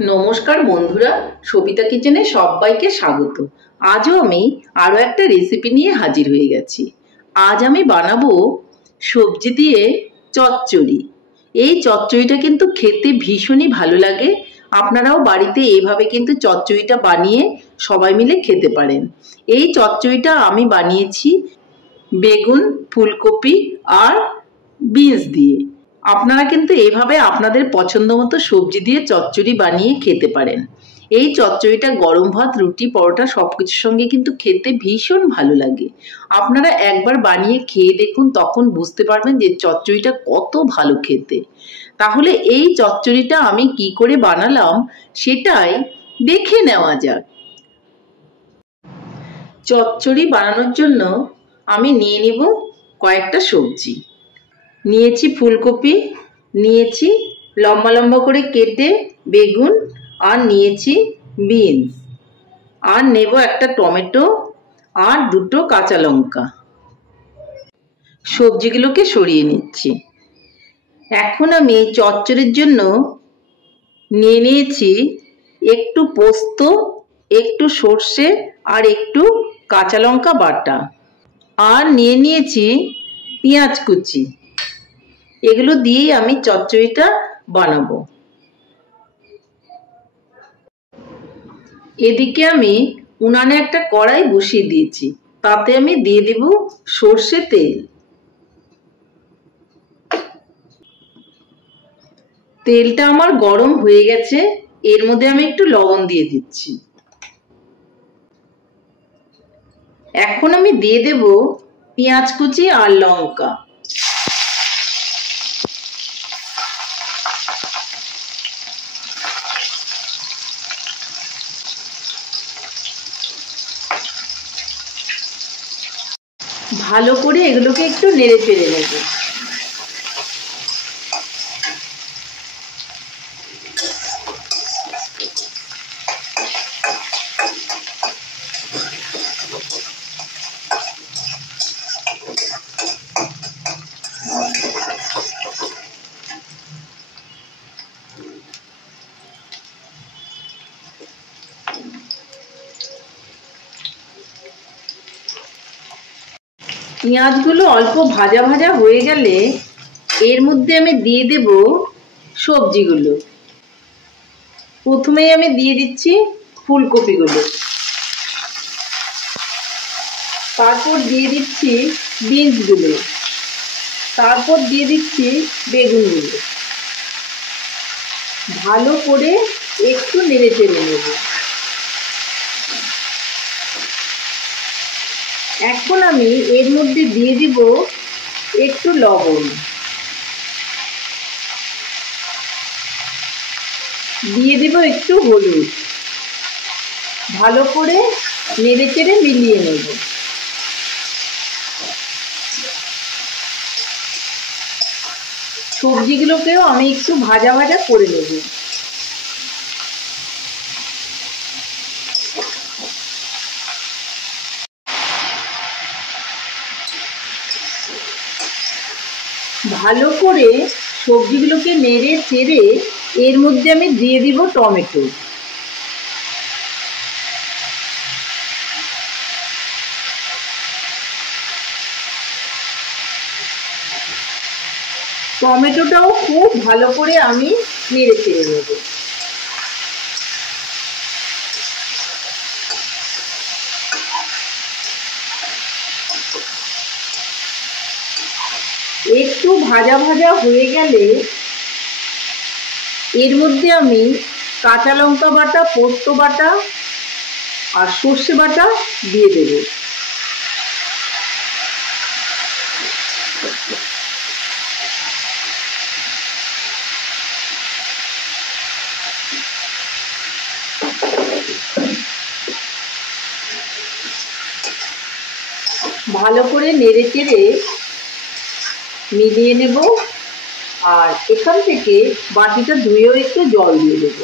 নমস্কার বন্ধুরা, সবিতা কিচেনে সবাইকে স্বাগত। আজও আমি আরও একটা রেসিপি নিয়ে হাজির হয়ে গেছি। আজ আমি বানাবো সবজি দিয়ে চচ্চড়ি। এই চচ্চড়িটা কিন্তু খেতে ভীষণই ভালো লাগে। আপনারাও বাড়িতে এইভাবে কিন্তু চচ্চড়িটা বানিয়ে সবাই মিলে খেতে পারেন। এই চচ্চড়িটা আমি বানিয়েছি বেগুন, ফুলকপি আর বিনস দিয়ে। আপনারা কিন্তু এভাবে আপনাদের পছন্দ মতো সবজি দিয়ে চচ্চড়ি বানিয়ে খেতে পারেন। এই চচ্চড়িটা গরম ভাত, রুটি, পরোটা সব কিছুর সঙ্গে কিন্তু খেতে ভীষণ ভালো লাগে। আপনারা একবার বানিয়ে খেয়ে দেখুন, তখন বুঝতে পারবেন যে চচ্চড়িটা কত ভালো খেতে। তাহলে এই চচ্চড়িটা আমি কি করে বানালাম সেটাই দেখে নেওয়া যাক। চচ্চড়ি বানানোর জন্য আমি নিয়ে নিব কয়েকটা সবজি। নিয়েছি ফুলকপি, নিয়েছি লম্বা লম্বা করে কেটে বেগুন, আর নিয়েছি বিনস, আর নেব একটা টমেটো আর দুটো কাঁচা লঙ্কা। সবজিগুলোকে সরিয়ে নিচ্ছি। এখন আমি এই চচ্চড়ির জন্য নিয়ে নিয়েছি একটু পোস্ত, একটু সর্ষে আর একটু কাঁচা লঙ্কা বাটা, আর নিয়ে নিয়েছি পেঁয়াজ কুচি। এগুলো দিয়েই আমি চচ্চড়িটা বানাবো। এদিকে আমি উনানে একটা কড়াই বসিয়ে দিয়েছি, তাতে আমি দিয়ে দেব সর্ষে তেল। তেলটা আমার গরম হয়ে গেছে, এর মধ্যে আমি একটু লবণ দিয়ে দিচ্ছি। এখন আমি দিয়ে দেব পেঁয়াজ কুচি আর লঙ্কা। ভালো করে এগুলোকে একটু নেড়ে চেড়ে নেব। পেঁয়াজগুলো অল্প ভাজা ভাজা হয়ে গেলে এর মধ্যে আমি দিয়ে দেব সবজিগুলো। প্রথমেই আমি দিয়ে দিচ্ছি ফুলকপিগুলো, তারপর দিয়ে দিচ্ছি বিনসগুলো, তারপর দিয়ে দিচ্ছি বেগুনগুলো। ভালো করে একটু নেড়ে চেড়ে নেব। এখন আমি এর মধ্যে দিয়ে দিব একটু লবণ, দিয়ে দিব একটু হলুদ। ভালো করে নেড়ে চেড়ে মিলিয়ে নেব। সবজিগুলোকেও আমি একটু ভাজা ভাজা করে নেব। ভালো করে সবজিগুলোকে নেড়ে চেড়ে এর মধ্যে আমি দিয়ে দিব টমেটো। টমেটোটাও খুব ভালো করে আমি নেড়ে চেড়ে নেব। একটু ভাজা ভাজা হয়ে গেলে এর মধ্যে আমি কাঁচা লঙ্কা বাটা, পোস্ত বাটা আর সর্ষে বাটা দিয়ে দেব। ভালো করে নেড়ে চেড়ে মিলিয়ে নেব, আর এখান থেকে বাটিটা ধুয়েও একটু জল দিয়ে দেব।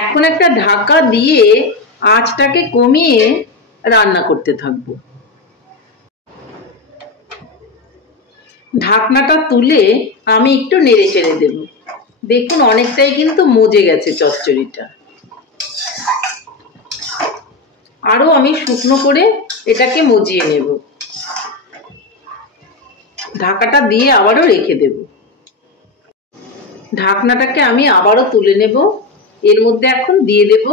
এখন একটা ঢাকা দিয়ে আঁচটাকে কমিয়ে রান্না করতে থাকবো। ঢাকনাটা তুলে আমি একটু নেড়ে চেড়ে দেব। দেখুন অনেকটাই কিন্তু মজে গেছে চচ্চড়িটা। আরো আমি শুকনো করে এটাকে মজিয়ে নেব। ঢাকাটা দিয়ে আবারও রেখে দেব। ঢাকনাটাকে আমি আবারও তুলে নেব। এর মধ্যে এখন দিয়ে দেব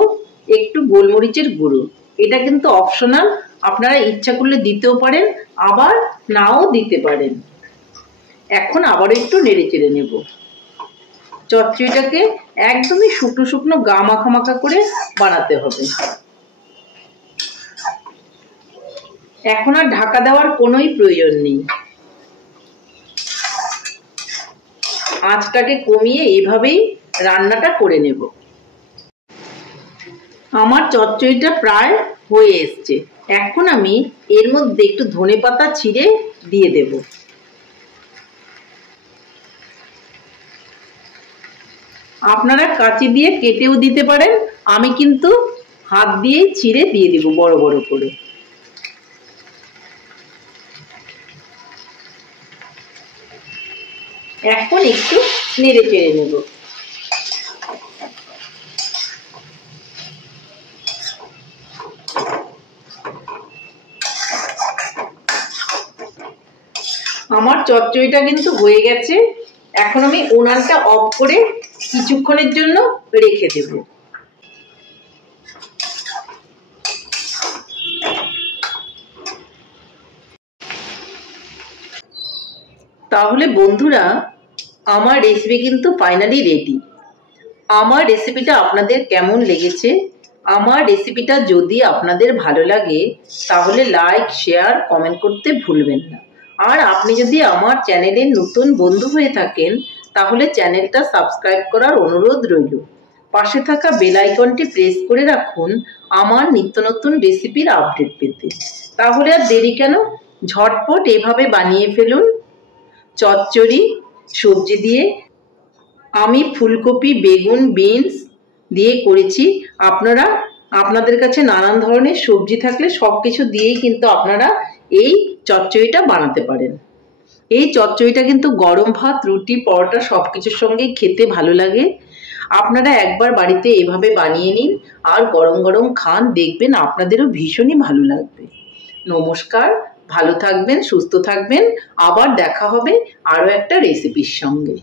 একটু গোলমরিচের গুঁড়ো। এটা কিন্তু অপশনাল, আপনারা ইচ্ছা করলে দিতেও পারেন, আবার নাও দিতে পারেন। এখন আবারও একটু নেড়ে চেড়ে নেব। চচ্চড়িটাকে একদমই শুকনো শুকনো গা মাখা মাখা করে বানাতে হবে। এখন আর ঢাকা দেওয়ার কোনোই প্রয়োজন নেই। আঁচটাকে কমিয়ে এভাবেই রান্নাটা করে নেব। আমার চচ্চড়িটা প্রায় হয়ে এসছে। এখন আমি এর মধ্যে একটু ধনেপাতা ছিঁড়ে দিয়ে দেব। আপনারা কাঁচি দিয়ে কেটেও দিতে পারেন, আমি কিন্তু হাত দিয়ে ছিঁড়ে দিয়ে দেব বড় বড় করে। এখন একটু নেড়ে চেড়ে নেব। আমার চচ্চড়িটা কিন্তু হয়ে গেছে। এখন আমি উনানটা অফ করে কিছুক্ষণের জন্য রেখে দেব। তাহলে বন্ধুরা, আমার রেসিপি কিন্তু ফাইনালি রেডি। আমার রেসিপিটা আপনাদের কেমন লেগেছে? আমার রেসিপিটা যদি আপনাদের ভালো লাগে তাহলে লাইক, শেয়ার, কমেন্ট করতে ভুলবেন না। আর আপনি যদি আমার চ্যানেলের নতুন বন্ধু হয়ে থাকেন তাহলে চ্যানেলটা সাবস্ক্রাইব করার অনুরোধ রইল। পাশে থাকা বেল আইকনটি প্রেস করে রাখুন আমার নিত্য নতুন রেসিপির আপডেট পেতে। তাহলে আর দেরি কেন, ঝটপট এভাবে বানিয়ে ফেলুন। চচ্চড়ি সবজি দিয়ে, আমি ফুলকপি, বেগুন, বিনস দিয়ে করেছি। আপনারা আপনাদের কাছে নানান ধরনের সবজি থাকলে সব কিছু দিয়েই কিন্তু আপনারা এই চচ্চড়িটা বানাতে পারেন। এই চচ্চড়িটা কিন্তু গরম ভাত, রুটি, পরোটা সব কিছুর সঙ্গেই খেতে ভালো লাগে। আপনারা একবার বাড়িতে এভাবে বানিয়ে নিন আর গরম গরম খান, দেখবেন আপনাদেরও ভীষণই ভালো লাগবে। নমস্কার, ভালো থাকবেন, সুস্থ থাকবেন। আবার দেখা হবে আরও একটা রেসিপির সঙ্গে।